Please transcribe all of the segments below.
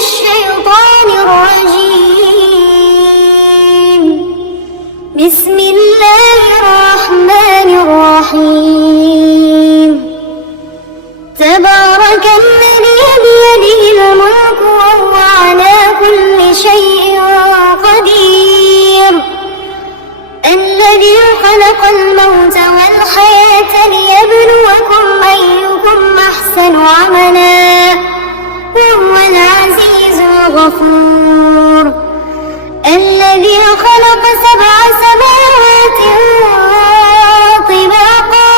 الشيطان الرجيم. بسم الله الرحمن الرحيم. تبارك الذي بيده الملك وهو على كل شيء قدير. الذي خلق الموت والحياة ليبلوكم أيكم أحسن عملا وهو العزيز الغفور. الذي خلق 7 سماوات طباقا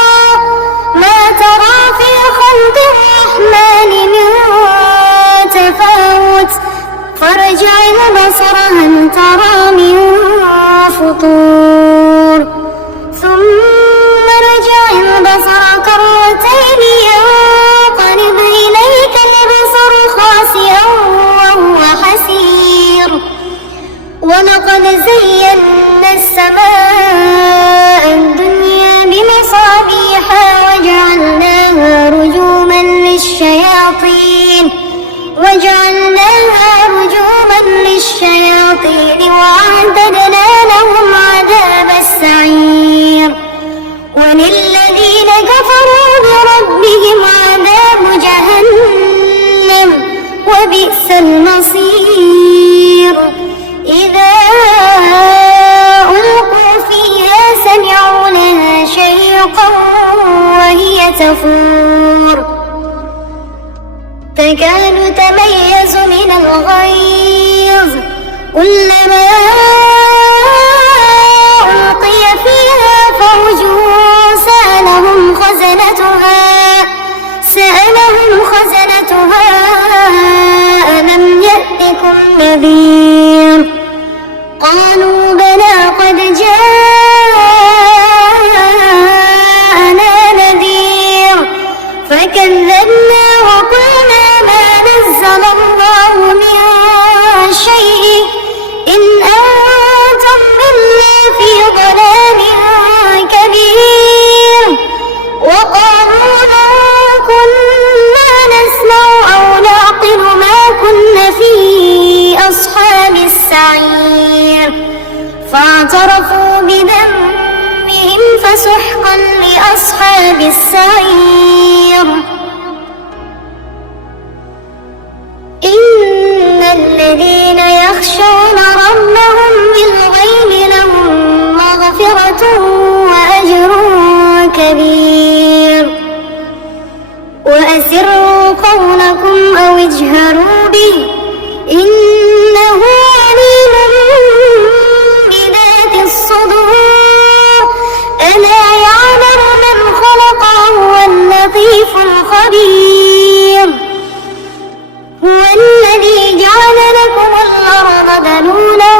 ما ترى في خلق الرحمن من تفاوت فارجع البصر هل ترى من فطور ثم ارجع البصر كرتين ينقلب إليك البصر خاسئا وهو حسير. ولقد زينا السماء الدنيا بمصابيح وجعلناها رجوما للشياطين وأعتدنا لهم عذاب السعير. وللذين كفروا بربهم عذاب جهنم وبئس المصير. إذا ألقوا فيها سمعوا لها شيقا وهي تفور تكاد تميز من الغيظ كلما ألقي فيها فوج سألهم خزنتها ألم يأتكم نذير قالوا بلى قد جاءنا نذير فكذبنا وقلنا ما نزل الله من شيء إن أنتم إلا في ضلال كبير. وقالوا لو كنا نسمع أو نعقل ما كنا في أصحاب السعير فاعترفوا بذنبهم فسحقا لأصحاب السعير. إن الذين يخشون ربهم بالغيب لهم مغفرة وأجر كبير. وأسروا قولكم أو اجهروا به إنه عليم بذات الصدور. ألا يعلم من خلق وهو اللطيف الخبير. هو الذي جعل لكم الأرض ذلولا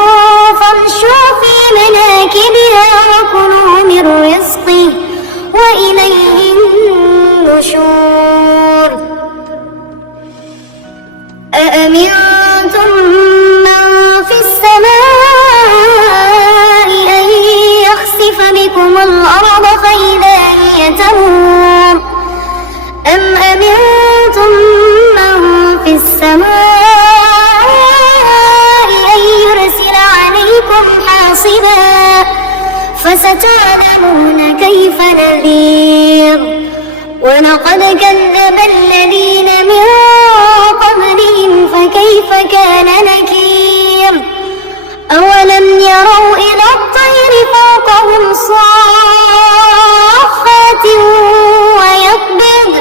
فامشوا في مناكبها وكلوا من رزقه وإليه النشور. أأمنتم من في السماء أن يخسف بكم الأرض فإذا هي تمور أم أمنتم من في السماء أن يرسل عليكم حاصبا فستعلمون كيف نذير. ولقد كذب الذين من قبلهم فكيف كان نكير. أولم يروا إلى الطير فوقهم صافات ويقبض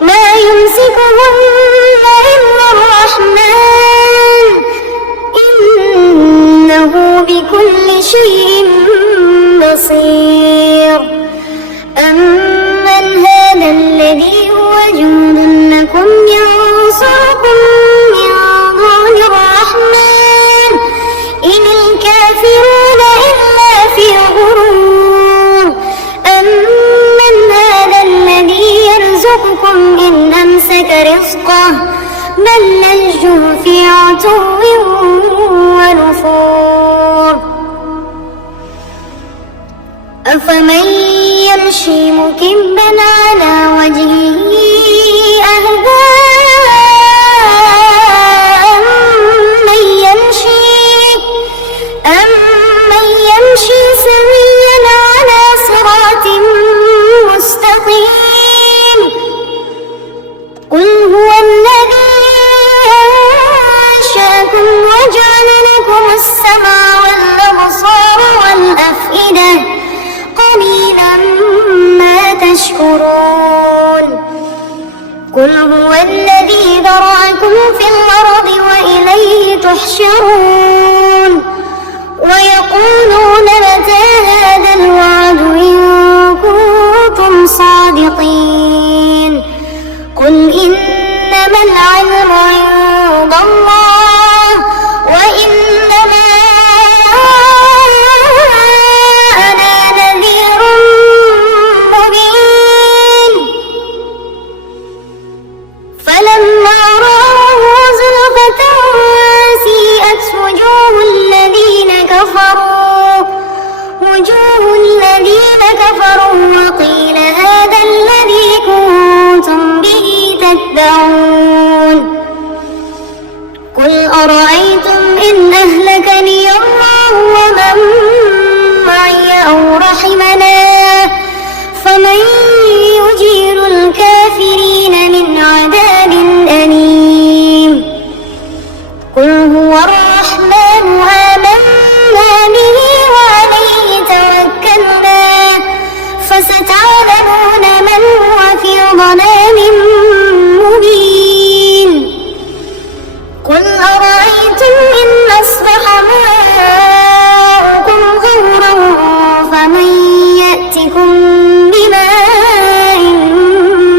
ما يمسكهن إلا الرحمن إنه بكل شيء بصير. أمن هذا الذي هو جند لكم ينصركم من دون الرحمن إن الكافرون إلا في غرور. أمن هذا الذي يرزقكم إن أمسك رزقه بل لجوا في عتو ونفور. أفمن يمشي مكبا على وجهه أهدى واحدة قليلا ما تشكرون قل هو الذي ذرأكم في الأرض وإليه تحشرون ويقولون متى هذا الوعد إن كنتم صادقين قل إنما العلم عند الله وإنما أنا نذير مبين فلما رأوه زلفة سيئت وجوه الذين كفروا وقيل هذا الذي كنتم به تدعون قل أرأيتم إن أهلكني الله ومن معي أو رحمنا فمن يجير الكافرين من عذاب أليم قل هو الرحمن آمنا به وعليه توكلنا فستعلمون من هو في ضلال مبين قل أرأيتم إن أصبح ماؤكم غورا فمن يأتكم بماء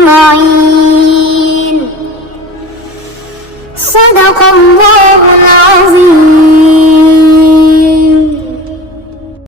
معين صدق الله